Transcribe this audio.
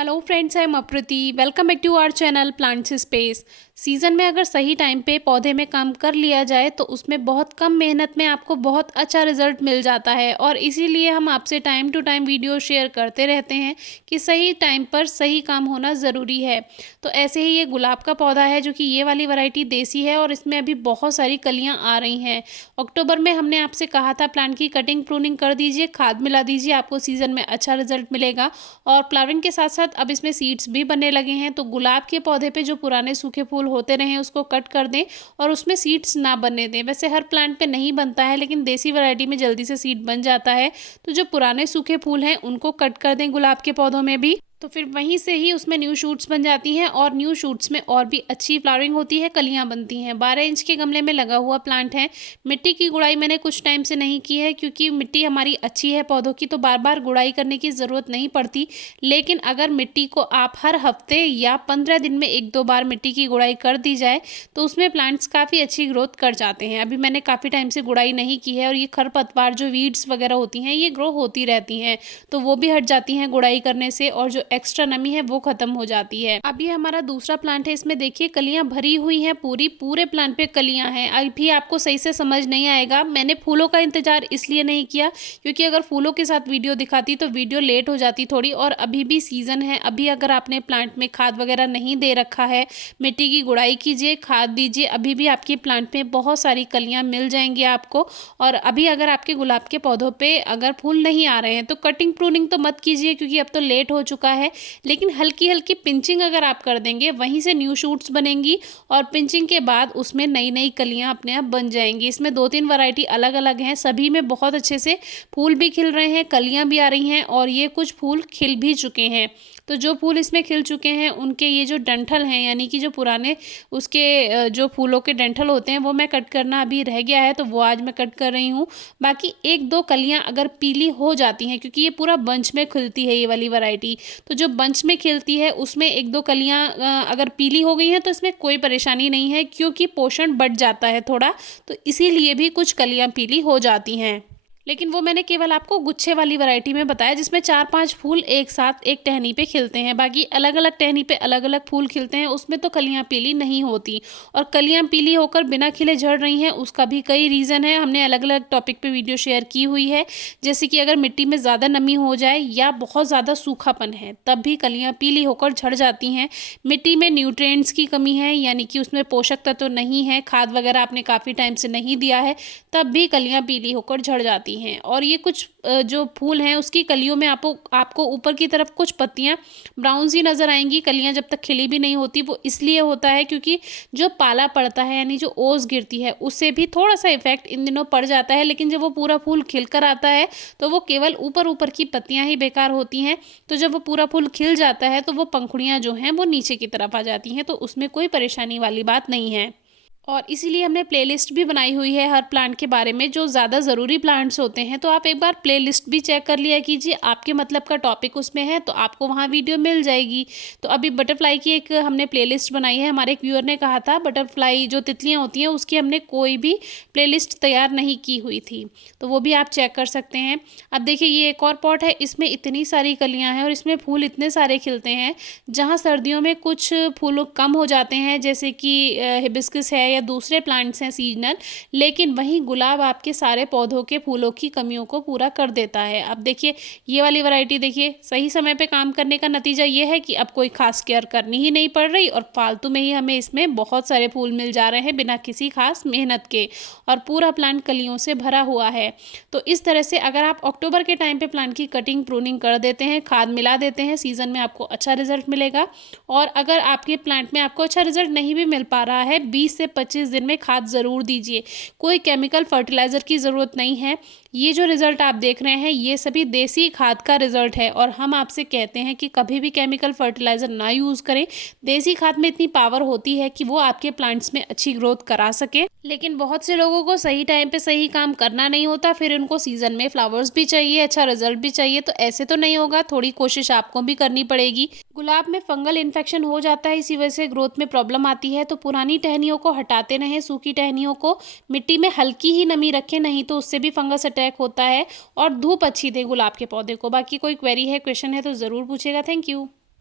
Hello friends, I am Aprati. Welcome back to our channel plants space. Season में अगर सही time पे पौधे में काम कर लिया जाए तो उसमें बहुत कम मेहनत में आपको बहुत अच्छा रिजल्ट मिल जाता है, और इसीलिए हम आपसे time to time video share करते रहते हैं कि सही टाइम पर सही काम होना ज़रूरी है। तो ऐसे ही ये गुलाब का पौधा है जो कि ये वाली वैरायटी देसी है, और इसमें अभी बहुत सारी कलियाँ आ रही हैं। अक्टूबर में हमने आपसे कहा था प्लांट की कटिंग प्रूनिंग कर दीजिए, खाद मिला दीजिए, आपको सीज़न में अच्छा रिजल्ट मिलेगा। और फ्लावरिंग के साथ साथ अब इसमें सीड्स भी बनने लगे हैं। तो गुलाब के पौधे पे जो पुराने सूखे फूल होते रहे उसको कट कर दें और उसमें सीड्स ना बनने दें। वैसे हर प्लांट पे नहीं बनता है, लेकिन देसी वैरायटी में जल्दी से सीड बन जाता है। तो जो पुराने सूखे फूल हैं उनको कट कर दें गुलाब के पौधों में भी, तो फिर वहीं से ही उसमें न्यू शूट्स बन जाती हैं, और न्यू शूट्स में और भी अच्छी फ्लावरिंग होती है, कलियां बनती हैं। 12 इंच के गमले में लगा हुआ प्लांट है। मिट्टी की गुड़ाई मैंने कुछ टाइम से नहीं की है, क्योंकि मिट्टी हमारी अच्छी है पौधों की, तो बार बार गुड़ाई करने की ज़रूरत नहीं पड़ती। लेकिन अगर मिट्टी को आप हर हफ्ते या 15 दिन में 1-2 बार मिट्टी की गुड़ाई कर दी जाए तो उसमें प्लांट्स काफ़ी अच्छी ग्रोथ कर जाते हैं। अभी मैंने काफ़ी टाइम से गुड़ाई नहीं की है, और ये खरपतवार जो वीड्स वगैरह होती हैं ये ग्रो होती रहती हैं, तो वो भी हट जाती हैं गुड़ाई करने से, और जो एक्स्ट्रा नमी है वो खत्म हो जाती है। अब ये हमारा दूसरा प्लांट है, इसमें देखिए कलियां भरी हुई हैं, पूरे प्लांट पे कलियां हैं। अभी आपको सही से समझ नहीं आएगा, मैंने फूलों का इंतजार इसलिए नहीं किया क्योंकि अगर फूलों के साथ वीडियो दिखाती तो वीडियो लेट हो जाती थोड़ी, और अभी भी सीजन है। अभी अगर आपने प्लांट में खाद वगैरह नहीं दे रखा है, मिट्टी की गुड़ाई कीजिए, खाद दीजिए, अभी भी आपके प्लांट में बहुत सारी कलियां मिल जाएंगी आपको। और अभी अगर आपके गुलाब के पौधों पे अगर फूल नहीं आ रहे हैं तो कटिंग प्रूनिंग तो मत कीजिए, क्योंकि अब तो लेट हो चुका है। लेकिन हल्की हल्की पिंचिंग अगर आप कर देंगे, वहीं से न्यू शूट्स बनेंगी, और पिंचिंग के बाद उसमें नई नई कलियां अपने आप बन जाएंगी। इसमें 2-3 वैरायटी अलग अलग हैं, सभी में बहुत अच्छे से फूल भी खिल रहे हैं, कलियां भी आ रही हैं, और ये कुछ फूल खिल भी चुके हैं। तो जो फूल इसमें खिल चुके हैं उनके ये जो डंठल हैं, यानी कि जो पुराने उसके जो फूलों के डंठल होते हैं वो मैं कट करना अभी रह गया है, तो वो आज मैं कट कर रही हूँ। बाकी 1-2 कलियां अगर पीली हो जाती हैं, क्योंकि ये पूरा बंच में खिलती है ये वाली वैरायटी, तो जो बंच में खिलती है उसमें 1-2 कलियां अगर पीली हो गई हैं तो इसमें कोई परेशानी नहीं है, क्योंकि पोषण बढ़ जाता है थोड़ा, तो इसीलिए भी कुछ कलियां पीली हो जाती हैं। लेकिन वो मैंने केवल आपको गुच्छे वाली वैरायटी में बताया, जिसमें 4-5 फूल एक साथ एक टहनी पे खिलते हैं। बाकी अलग अलग टहनी पे अलग अलग फूल खिलते हैं, उसमें तो कलियां पीली नहीं होती। और कलियां पीली होकर बिना खिले झड़ रही हैं, उसका भी कई रीज़न है, हमने अलग अलग टॉपिक पे वीडियो शेयर की हुई है। जैसे कि अगर मिट्टी में ज़्यादा नमी हो जाए या बहुत ज़्यादा सूखापन है, तब भी कलियाँ पीली होकर झड़ जाती हैं। मिट्टी में न्यूट्रिएंट्स की कमी है, यानी कि उसमें पोषक तत्व नहीं है, खाद वगैरह आपने काफ़ी टाइम से नहीं दिया है, तब भी कलियाँ पीली होकर झड़ जाती हैं। और ये कुछ जो फूल हैं उसकी कलियों में आपको ऊपर की तरफ कुछ पत्तियां ब्राउन सी नज़र आएंगी। कलियां जब तक खिली भी नहीं होती, वो इसलिए होता है क्योंकि जो पाला पड़ता है, यानी जो ओस गिरती है, उससे भी थोड़ा सा इफेक्ट इन दिनों पड़ जाता है। लेकिन जब वो पूरा फूल खिल कर आता है तो वो केवल ऊपर ऊपर की पत्तियां ही बेकार होती हैं। तो जब वो पूरा फूल खिल जाता है तो वो पंखुड़ियाँ जो हैं वो नीचे की तरफ आ जाती हैं, तो उसमें कोई परेशानी वाली बात नहीं है। और इसीलिए हमने प्लेलिस्ट भी बनाई हुई है हर प्लांट के बारे में, जो ज़्यादा ज़रूरी प्लांट्स होते हैं। तो आप एक बार प्लेलिस्ट भी चेक कर लिया कीजिए, आपके मतलब का टॉपिक उसमें है तो आपको वहाँ वीडियो मिल जाएगी। तो अभी बटरफ्लाई की एक हमने प्लेलिस्ट बनाई है। हमारे एक व्यूअर ने कहा था बटरफ्लाई जो तितलियाँ होती हैं उसकी हमने कोई भी प्लेलिस्ट तैयार नहीं की हुई थी, तो वो भी आप चेक कर सकते हैं। अब देखिए ये एक और पॉट है, इसमें इतनी सारी कलियाँ हैं और इसमें फूल इतने सारे खिलते हैं। जहाँ सर्दियों में कुछ फूल कम हो जाते हैं, जैसे कि हिबिस्कस है या दूसरे प्लांट्स हैं सीजनल, लेकिन वहीं गुलाब आपके सारे पौधों के फूलों की कमियों को पूरा कर देता है। अब देखिए ये वाली वैरायटी देखिए, सही समय पे काम करने का नतीजा ये है कि अब कोई खास केयर करनी ही नहीं पड़ रही, और फालतू में ही हमें इसमें बहुत सारे फूल मिल जा रहे हैं बिना किसी खास मेहनत के, और पूरा प्लांट कलियों से भरा हुआ है। तो इस तरह से अगर आप अक्टूबर के टाइम पे प्लांट की कटिंग प्रूनिंग कर देते हैं, खाद मिला देते हैं, सीजन में आपको अच्छा रिजल्ट मिलेगा। और अगर आपके प्लांट में आपको अच्छा रिजल्ट नहीं भी मिल पा रहा है, 20 से 25 दिन में खाद ज़रूर दीजिए। कोई केमिकल फर्टिलाइज़र की ज़रूरत नहीं है। ये जो रिज़ल्ट आप देख रहे हैं ये सभी देसी खाद का रिज़ल्ट है, और हम आपसे कहते हैं कि कभी भी केमिकल फर्टिलाइज़र ना यूज़ करें। देसी खाद में इतनी पावर होती है कि वो आपके प्लांट्स में अच्छी ग्रोथ करा सके। लेकिन बहुत से लोगों को सही टाइम पे सही काम करना नहीं होता, फिर उनको सीज़न में फ्लावर्स भी चाहिए, अच्छा रिजल्ट भी चाहिए, तो ऐसे तो नहीं होगा। थोड़ी कोशिश आपको भी करनी पड़ेगी। गुलाब में फंगल इन्फेक्शन हो जाता है, इसी वजह से ग्रोथ में प्रॉब्लम आती है। तो पुरानी टहनियों को हटाते रहें, सूखी टहनियों को मिट्टी में हल्की ही नमी रखें, नहीं तो उससे भी फंगस अटैक होता है। और धूप अच्छी दें गुलाब के पौधे को। बाकी कोई क्वेरी है, क्वेश्चन है तो ज़रूर पूछेगा। Thank you.